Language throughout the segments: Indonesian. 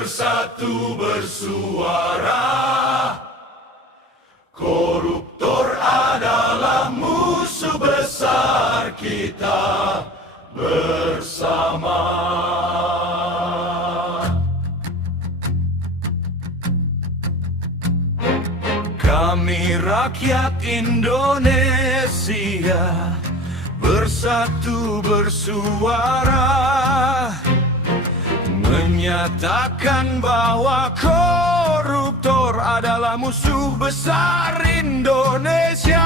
bersatu bersuara. Koruptor adalah musuh besar kita bersama. Kami rakyat Indonesia bersatu bersuara, menyatakan bahwa koruptor adalah musuh besar Indonesia.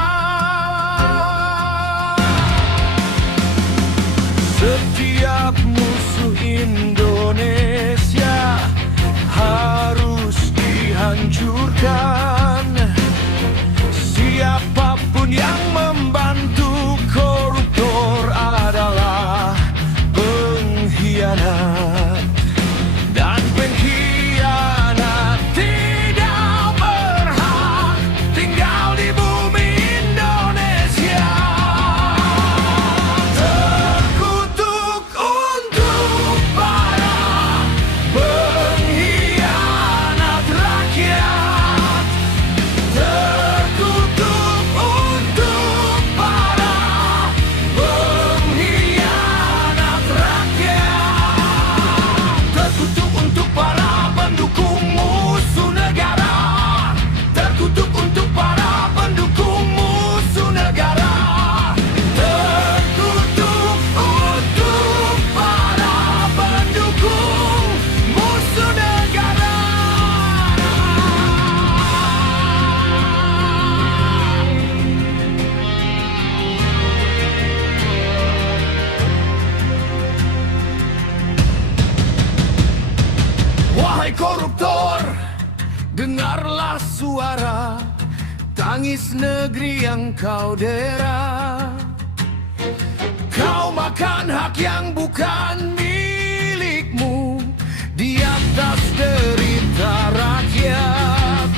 Setiap musuh Indonesia harus dihancurkan. Siapapun yang membantu koruptor adalah pengkhianat. Dan pengkhianat tidak berhak tinggal di bumi Indonesia. Terkutuk untuk para pengkhianat rakyat. Terkutuk untuk para pengkhianat rakyat. Terkutuk untuk para pendukung musuh negara. Terkutuk untuk para pendukung musuh negara. Terkutuk untuk para pendukung musuh negara. Wahai koruptor, dengarlah suara tangis negeri yang kau dera. Kau makan hak yang bukan milikmu di atas derita rakyat.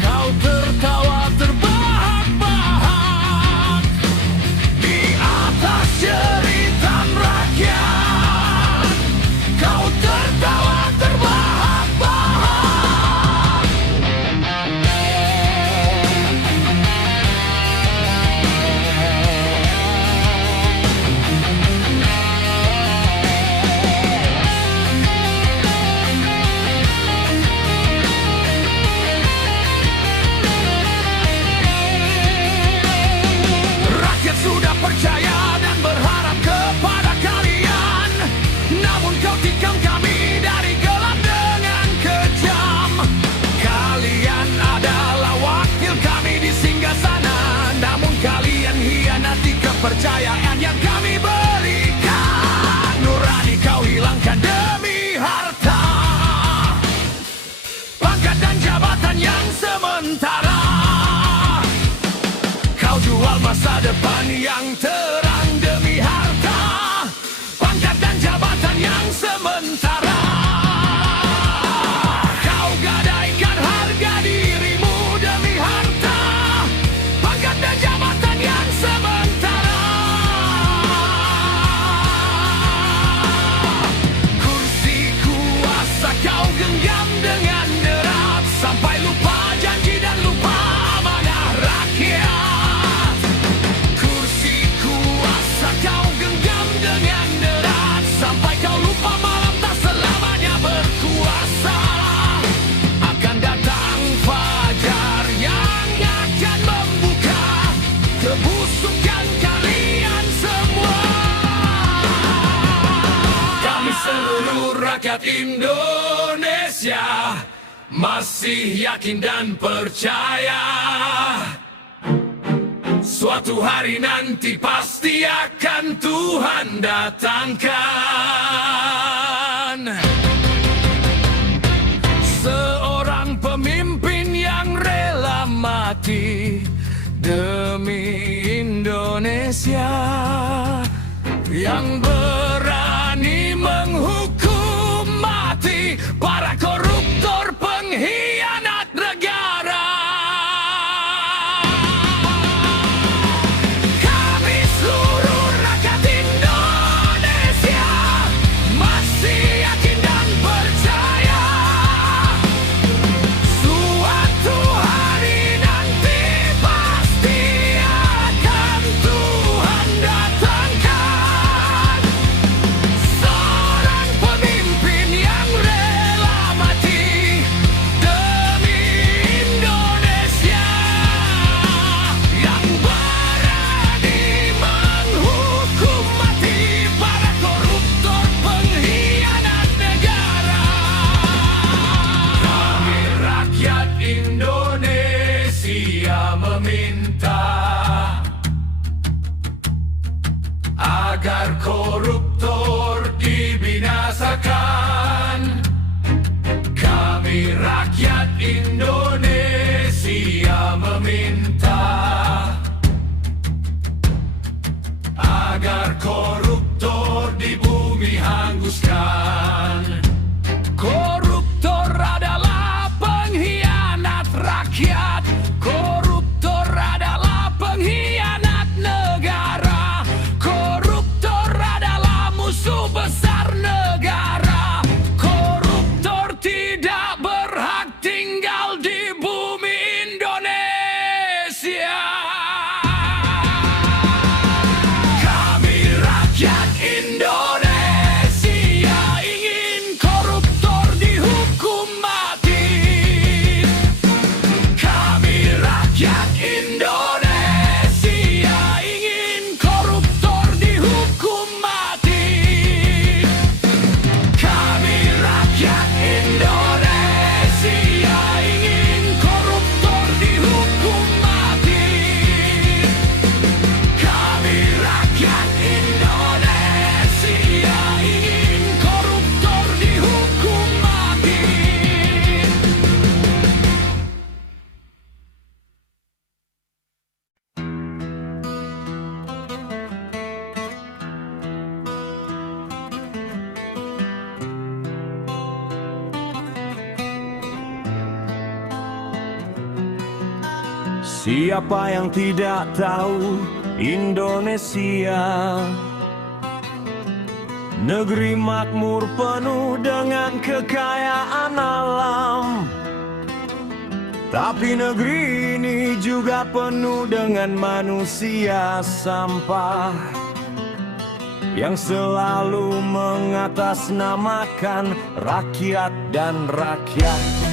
Kau tertawa terbahak-bahak di atas jeritan rakyat. Kau tertawa terbahak-bahak. Rakyat sudah percaya dan berharap kepada kalian. Namun kau tikam kami dari gelap dengan kejam. Kalian adalah wakil kami di singgasana. Namun kalian hianati kepercayaan yang kami berikan. Nurani kau hilangkan demi harta, pangkat dan jabatan yang sementara. Kau jual masa depan yang terang demi harta, pangkat dan jabatan yang sementara. Kau gadaikan harga dirimu demi harta, pangkat dan jabatan yang sementara. Kursi kuasa kau genggam dengan erat, sampai lupa janji dan lupa amanah rakyat. Kursi kuasa kau genggam dengan erat, sampai kau lupa malam tak selamanya berkuasa. Akan datang fajar yang akan membuka kebusukan kalian semua. Kami seluruh rakyat Indonesia masih yakin dan percaya suatu hari nanti pasti akan Tuhan datangkan seorang pemimpin yang rela mati demi Indonesia, yang berani menghukum mati para koruptor pengkhianat negara. Kami seluruh rakyat Indonesia masih yakin dan percaya Siapa yang tidak tahu Indonesia, negeri makmur penuh dengan kekayaan alam. Tapi negeri ini juga penuh dengan manusia sampah yang selalu mengatasnamakan rakyat dan rakyat.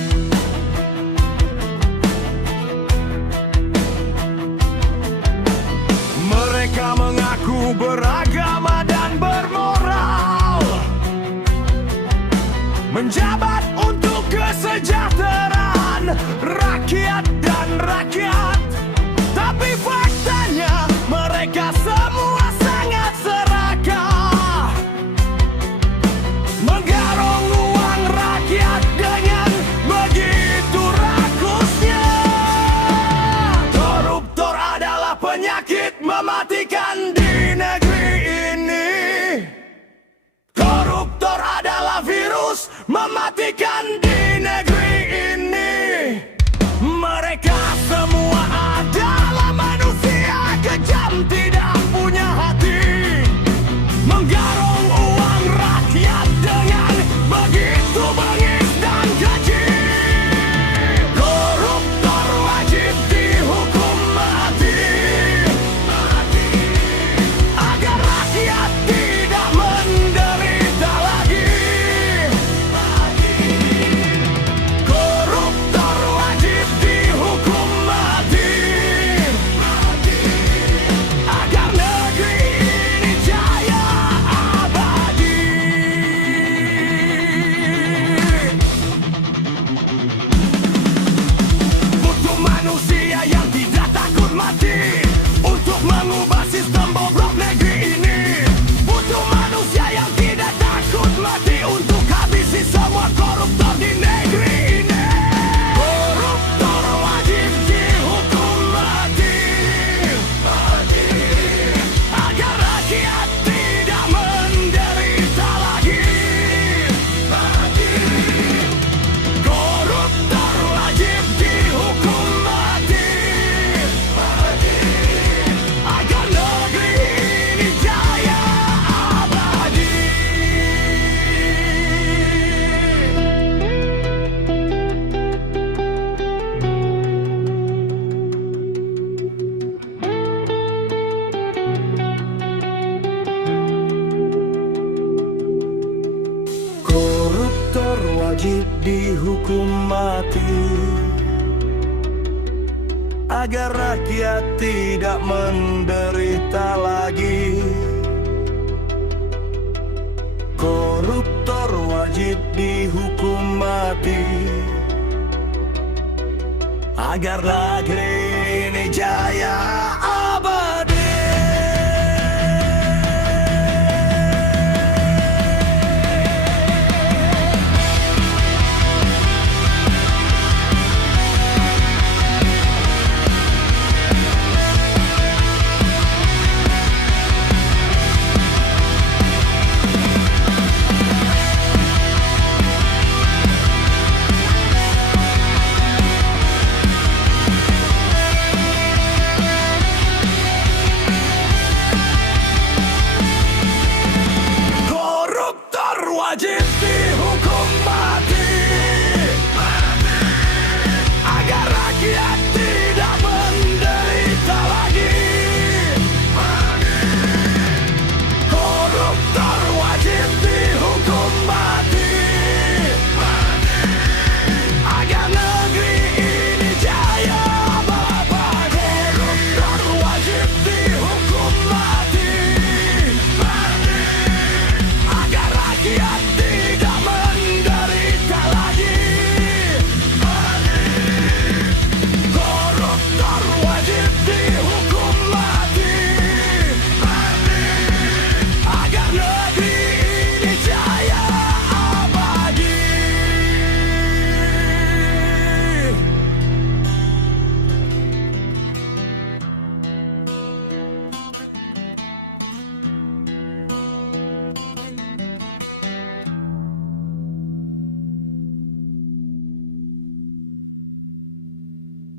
Mereka mengaku beragama dan bermoral, menjabat untuk kesejahteraan rakyat dan rakyat. Tapi faktanya mereka semua sangat serakah, menggarong uang rakyat dengan begitu rakusnya. Koruptor adalah penyakit mematikan di negeri ini. Koruptor adalah virus mematikan di negeri ini. Mereka semua adalah manusia kejam, tidak punya hati, menggarong uang rakyat dengan begitu bengis dan keji. Koruptor wajib dihukum mati, agar rakyat tidak menderita lagi. Koruptor wajib dihukum mati, agar negeri ini jaya abadi. Butuh manusia yang tidak takut mati untuk mengubah sistem bobrok negeri ini. Butuh manusia yang tidak takut mati untuk habisi semua koruptor di negeri ini. Koruptor wajib dihukum mati, agar rakyat tidak menderita lagi. Koruptor wajib dihukum mati, agar negeri ini jaya abadi. Koruptor wajib dihukum mati, agar rakyat tidak menderita lagi. Koruptor wajib dihukum mati, agar negeri ini jaya